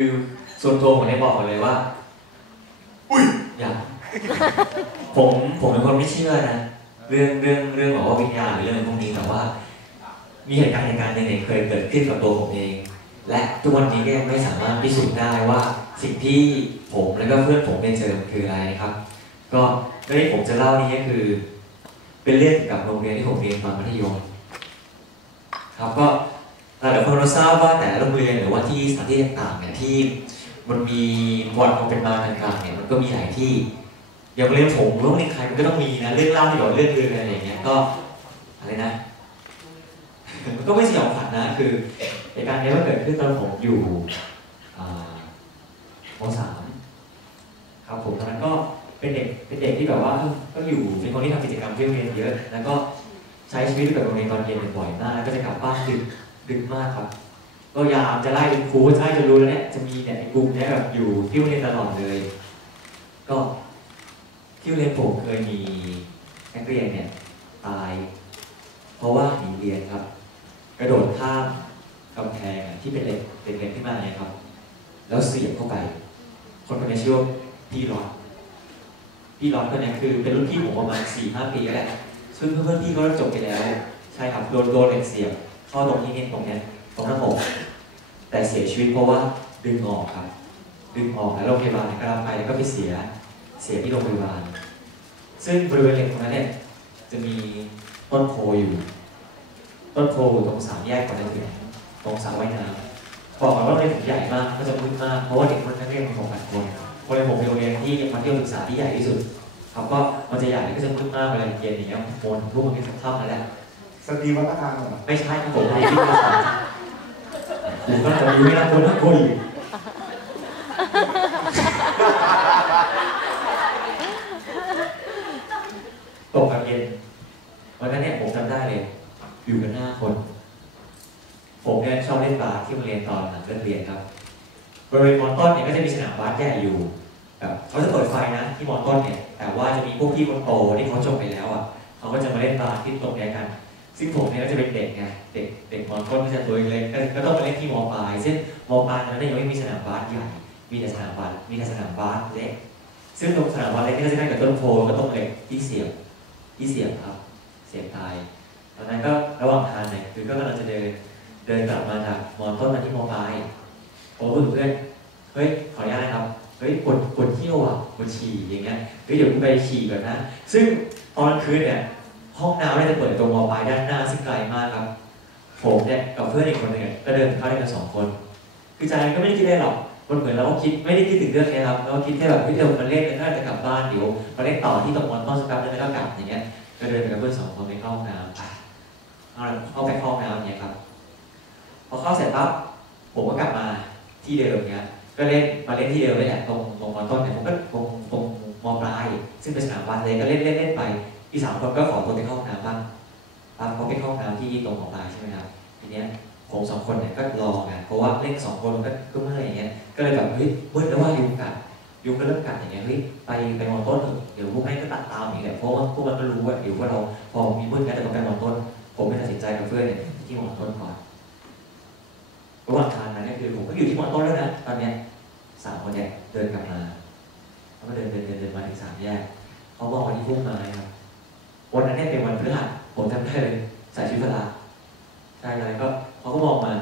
คือส่วนตัวผมเนี่ยบอกก่อนเลยว่า อุ้ยอย่าผมผมเป็นคนไม่เชื่อนะ เรื่องเรื่องเรื่องบอกว่าวิญญาณหรือเรื่องพวกนี้แต่ว่า มีเหตุการณ์เหตุการณ์หนึ่งเนี่ยเคยเกิดขึ้นกับตัวผมเอง และทุกวันนี้ก็ยังไม่สามารถพิสูจน์ได้ว่า สิ่งที่ผมและก็เพื่อนผมได้เจอมันคืออะไรนะครับ ก็เรื่องที่ผมจะเล่านี้ก็คือ เป็นเรื่องเกี่ยวกับโรงเรียนที่ผมเรียนตอนมัธยมครับก็ หลายๆคนเราทราบว่าแต่ละโรงเรียนหรือว่าที่สถานที่ต่างๆเนี่ยที่มันมีประวัติความเป็นมาต่างๆเนี่ยมันก็มีหลายที่อย่างโรงเรียนผมโรงเรียนใครมันก็ต้องมีนะเรื่องเล่าที่เกี่ยวกับเรื่องเรืออะไรอย่างเงี้ยก็อะไรนะมันก็ไม่สยองขวัญนะคือเหตุการณ์นี้มันเกิดขึ้นตอนผมอยู่มสามครับผมตอนนั้นก็เป็นเด็กเป็นเด็กที่แบบว่าก็อยู่เป็นคนที่ทำกิจกรรมที่โรงเรียนเยอะ แล้วก็ใช้ชีวิตกับโรงเรียนตอนเย็นบ่อยมากแล้วก็จะกลับบ้านดึก ดึกมากครับก็ยามจะไล่เป็นครูใช่จะรู้แล้วเนี่ยจะมีเนี่ยไอ้กลุ่มเนี้ยแบบอยู่ที่โรงเรียนตลอดเลย ก็ที่เรียนผมเคยมีนักเรียนเนี่ยตาย เพราะว่าหนีเรียนครับ กระโดดข้ามกำแพงที่เป็นเหล็กเป็นเหล็กขึ้นมาเนี่ยครับ แล้วเสียบเข้าไป คนคนนี้ชื่อว่าพี่รอดพี่รอดก็เนี่ยคือเป็นรุ่นพี่ผมประมาณสี่ห้าปีแล้วแหละซึ่งเพื่อนๆพี่ก็จบไปแล้ว ใช่ครับโดนโดนเหล็กเสียบ ข้าตรงที่นี่ตรงเนี้ยตรงหน้าอกแต่เสียชีวิตเพราะว่าดึงออกครับ ดึงออกแล้วโรงพยาบาลก็รับไปแล้วก็ไปเสียเสียที่โรงพยาบาล ซึ่งบริเวณเหล็กตรงนั้นเนี่ยจะมีต้นโพอยู่ ต้นโพอยู่ตรงสามแยกก่อนจะถึงตรงสระว่ายน้ำบอกก่อนว่าโรงเรียนผมใหญ่มากก็จะมืดมากเพราะว่าเด็กคนนักเรียนมีหกพันคนโรงเรียนผมเป็นโรงเรียนที่มัธยมศึกษาที่ใหญ่ที่สุดเขาก็มันจะใหญ่ก็จะมืดมากเวลาเย็นอย่างเงี้ยโมนทุกคนเป็นค่ำนั่นแหละ สตรีวัฒนธรรมเหรอไม่ใช่ครับผมไม่ได้ที่ภาษาผมก็จะมีไม่น่าคนน่ากลัวอยู่ตกกันเย็นวันนั้นเนี่ยผมจำได้เลยอยู่กันห้าคน ผมเนี่ยชอบเล่นบาสที่โรงเรียนตอนหลังเลิกเรียนครับบริเวณมอต้นเนี่ยก็จะมีสนามบาสใหญ่อยู่แบบเขาจะเปิดไฟนะที่มอต้นเนี่ย แต่ว่าจะมีพวกพี่คนโตที่เขาจบไปแล้วอะเขาก็จะมาเล่นบาสที่ตรงเนี้ยกัน ซึ่งผมเนี่ยก็จะเป็นเด็กไงเด็กเด็กมอต้นก็จะตัวเล็กก็ก็ต้องมาเล่นที่มอปลายซึ่งมอปลายนั้นยยังไม่มีสนามบาสใหญ่มีแต่สนามบาสมีแต่สนามบาสเล็กซึ่งตรงสนามบาสเล็กนี่ก็จะได้กับต้นโพลก็ต้นเล็กที่เสียบที่เสียบครับเสียบตายตอนนั้นก็ระหว่างทางเนี่ยคือก็กำลังจะเดินเดินกลับมาจากมอต้นมาที่มอปลายผมพูดกับเพื่อนเฮ้ยขออนุญาตนะครับเฮ้ยปวดปวดเที่ยวอะปวดฉี่อย่างเงี้ยเฮ้ยเดี๋ยวกูไปฉี่ก่อนนะ ซึ่งตอนกลางคืนเนี่ย ห้องน้ำเนี่ยจะเปิดตรงมอปลายด้านหน้าซึ่งไกลมากครับ ผมเนี่ยกับเพื่อนอีกคนหนึ่งเนี่ยก็เดินเข้าได้กันสองคน คือใจก็ไม่ได้คิดอะไรหรอกมันเหมือนเราก็คิดไม่ได้คิดถึงเรื่องนี้ครับเราก็คิดแค่แบบเฮ้ยเดี๋ยวมาเล่นแล้วก็จะกลับบ้านเดี๋ยวมาเล่นต่อที่ตรงมอนต้นสกัดแล้วก็กลับอย่างเงี้ยก็เดินไปกับเพื่อนสองคนไปเข้าห้องน้ำเอาเข้าไปเข้าห้องน้ำอย่างเงี้ยครับพอเข้าเสร็จปั๊บผมก็กลับมาที่เดิมเงี้ยก็เล่นมาเล่นที่เดิมเลยแหละตรงตรงมอนต้นเนี่ยผมก็ตรงตรงมอปลาย ซึ่งเป็นสนามบาสเลยก็เล่นเล่นเล่นไป อีกสามคนก็ขอตัวไปเข้าห้องน้ำบ้างบางเขาไปเข้าห้องน้ำที่ตรงของปายใช่ไหมครับทีเนี้ยผมสองคนเนี่ยก็รอไงเพราะว่าเล่นสองคนก็ก็เมื่อยอย่างเงี้ยก็เลยแบบเฮ้ยมืดแล้วว่ายุงกัดยุงก็เริ่มกัดอย่างเงี้ยเฮ้ยไปไปมองต้นเถอะเดี๋ยวพวกแม่ก็ตัดตามอีกแหละเพราะว่าพวกมันก็รู้ว่าเดี๋ยวว่าเราพอมีมืดแล้วจะต้องไปมองต้น ผมไม่ตัดสินใจกับเพื่อนเนี่ยที่มองต้นก่อนระหว่างทางนั้นเนี่ยคือผมก็อยู่ที่มองต้นแล้วนะตอนเนี้ยสามคนเนี่ยเดินกลับมาแล้วก็เดินเดินเดินเดินมาถึงสามแยกเขามองมาที่พุ่มไม้ครับ วันนั้นเนี่ยเป็นวันพฤหัสผมจำได้เลยใส่ชุดพละใช่อะไรก็เขาก็มองมา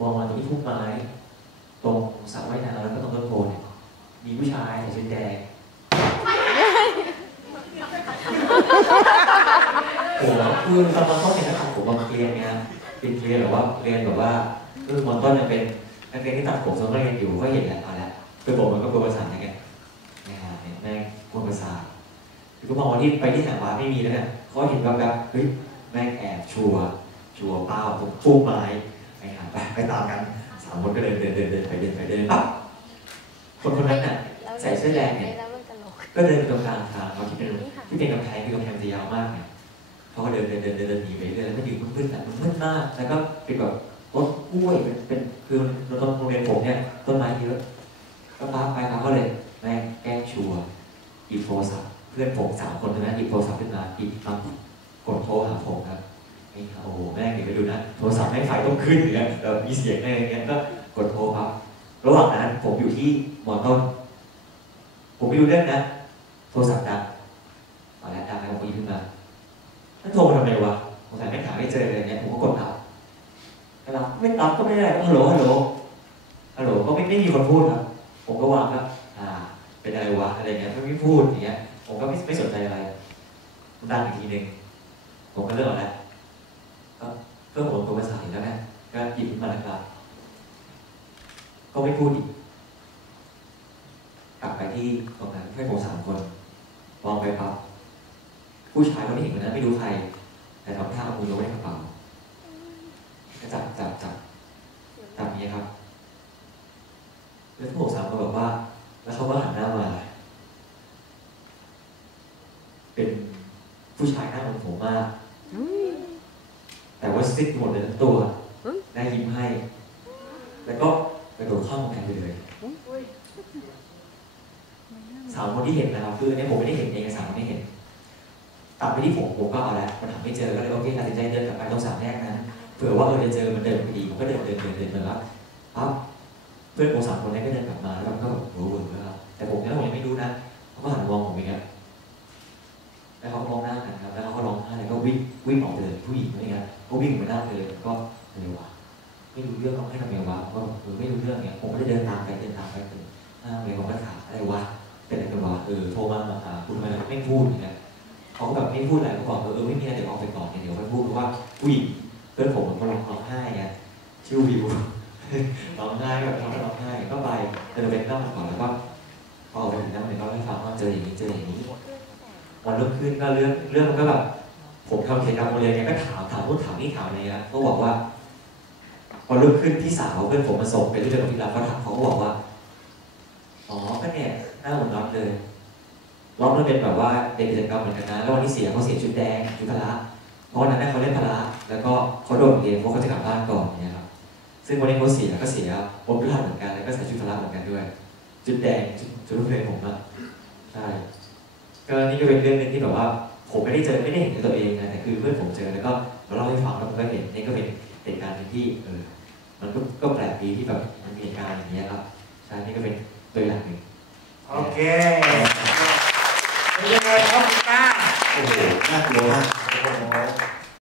มองมาตรงที่พุ่มไม้ ตรงสระว่ายน้ำแล้วก็ตรงต้นโพเนี่ยมีผู้ชายใส่ชุดแดงโอ้โหคือตอนมาต้นเนี่ยนะครับผมมาเรียนไงเป็นเรียนแบบว่าเรียนแบบว่าคือมอนต้นเนี่ยเป็นนักเรียนที่ตัดผมทรงนักเรียนอยู่ก็เห็นแหละเอาละคือผมมันก็กลัวภาษาอย่างเงี้ยนะฮะเนี่ยแม่งกลัวภาษาคื อก็มองที่ไปที่สนามบาสไม่มีแล้วเนี่ยเขาเห็นแบบแบบเฮ้ยแม่งแอบชัวร์ชัวร์เป้าตรงฟูกไม้ไปหาไปไปตามกันสามคนก็เดินเดินเดินเดินไปเดินไปเดินปั๊บคนคนนั้นน่ะใส่เสื้อแดงเนี่ยก็เดินไปตรงกลางทางเขาที่เป็นที่เป็นกำแพงคือกำแพงจะยาวมากเนี่ยเขาก็เดินเดินเดินเดินเดินหนีไปเรื่อยแล้วก็ยืนมืดๆอะมันมืดมากแล้วก็เป็นแบบต้นกล้วยเป็นเป็นคือต้นโรงเรียนผมเนี่ยต้นไม้เยอะก็พาไปพาเขาเลยแม่งแกล้งชัวร์หยิบโทรศั พื่อนผมสามคนนะหยิบโทรศัพท์ขึ้นมาหยิบมากดโทรหาผมครับนี่ครับโอ้โหแม่งเดี๋ยวไปดูนะโทรศัพท์แม่งไฟต้องขึ้นอย่างเงี้ยแบบมีเสียงอะไรอย่างเงี้ยก็กดโทรครับระหว่างนั้นผมอยู่ที่หมอนต้น ผมไม่รู้เรื่องนะ โทรศัพท์ดังตอนแรกดังแล้วผมหยิบขึ้นมาถ้าโทรมาทำไมวะสงสัยไม่หาไม่เจอเลยเนี่ยผมก็กดรับก็รับไม่รับก็ไม่ได้ก็ฮัลโหลฮัลโหลฮัลโหลก็ไม่ไม่มีคนพูดครับผมก็วางครับอ่า เป็นอะไรวะอะไรเงี้ยไม่ไม่พูดอย่างเงี้ย ผมก็ไม่ไม่สนใจอะไรมันดังอีกทีหนึ่งผมก็เลิกเอาแล้วก็เพื่อผมโทรมาสายแล้วไงก็หยิบขึ้นมาแล้วครับก็ไม่พูดอีกกลับไปที่ตรงนั้นเพื่อนผมสามคนมองไปปั๊บผู้ชายคนที่เห็นคนนั้นไม่รู้ใคร แต่ทำท่าเอามือลงไว้ในกระเป๋าก็จับจับจับจับนี้ครับ แล้วพวกผมสามคนบอกว่า แล้วเขาก็หันหน้ามา เป็น ผู้ชายหน้าเหมือนผมมาก แต่ว่าซิกหมดเลยทั้งตัวได้ยิ้มให้ แล้วก็กระโดดข้ามกำแพงไปเลย สามคนที่เห็นนะครับคืออันนี้ผมไม่ได้เห็นเองสามคนไม่เห็น ตัดไปที่ผมผมก็เอาแล้วมันหาไม่เจอ ก็เลยโอเคตัดสินใจเดินกลับไปตรงสามแยกนั้นเผื่อว่าเออจะเจอมันเดินไปดีผมก็เดินเดินเดินเดินเดินแล้วปั๊บเพื่อนผมสามคนนั้นก็เดินกลับมาแล้วมันก็แบบโอ้โหแล้วแต่ผมเนี่ยผมยังไม่รู้นะเขาก็หันมามอง วิ่งออกไปเลยผู้หญิงอะไรเงี้ยก็วิ่งไปหน้าเลยก็อะไรวะไม่รู้เรื่องเขาให้ทำไงวะก็เออไม่รู้เรื่องเนี่ยผมก็เลยเดินตามไปเดินตามไปถึงหน้าเลยผมก็ถามอะไรวะเป็นอะไรกันวะเออโทรมามาหาคุณทำไมไม่พูดเงี้ยเขาก็แบบไม่พูดอะไรเขาบอกเออไม่มีอะไรเดี๋ยวออกไปก่อนเดี๋ยวไปพูดเพราะว่าผู้หญิงเพื่อนผมมันก็ร้องร้องไห้ไงชื่อวิวร้องไห้แบบร้องร้องไห้ก็ไปเดินไปนั่งก่อนแล้วก็พอไปถึงนั่งเนี่ยก็ให้ฟังว่าเจออย่างนี้เจออย่างนี้วันรุ่งขึ้นก็เรื่องเรื่องมันก็แบบ ผมทำกิจกรรมโรงเรียนเนี่ยก็ถามถามนู่นถามนี่ถามอะไรเงี้ยเขาบอกว่าวันรุ่งขึ้นพี่สาวเพื่อนผมมาส่งไปที่เดิมที่เราก็ถามเขาก็บอกว่าอ๋อก็เนี่ยหน้าเหมือนน็อตเลยน็อตมันเป็นแบบว่าเด็กกิจกรรมเหมือนกันนะแล้ววันที่เสียเขาเสียชุดแดงชุดพละเพราะวันนั้นเขาเล่นพละแล้วก็เขาโดดเรียนเพราะเขาจะกลับบ้านก่อนเนี่ยครับซึ่งวันนี้เขาเสียก็เสียบนพฤหัสเหมือนกันแล้วก็ใส่ชุดพละเหมือนกันด้วยชุดแดงชุดชุดนักเรียนผมอะใช่ก็นี่ก็เป็นเรื่องหนึ่งที่แบบว่า ผมไม่ได้เจอไม่ได้เห็นด้วยตัวเองนะแต่คือเพื่อนผมเจอแล้วก็เล่าให้ฟังแล้วผมก็เห็นนี่ก็เป็นเหตุการณ์ที่เออมันก็แปลกดีที่แบบมันมีการอย่างเงี้ยครับใช่นี่ก็เป็นตัวอย่างหนึ่งโอเคเป็นยังไงครับคุณป้าโอ้โหน่ากลัวมาก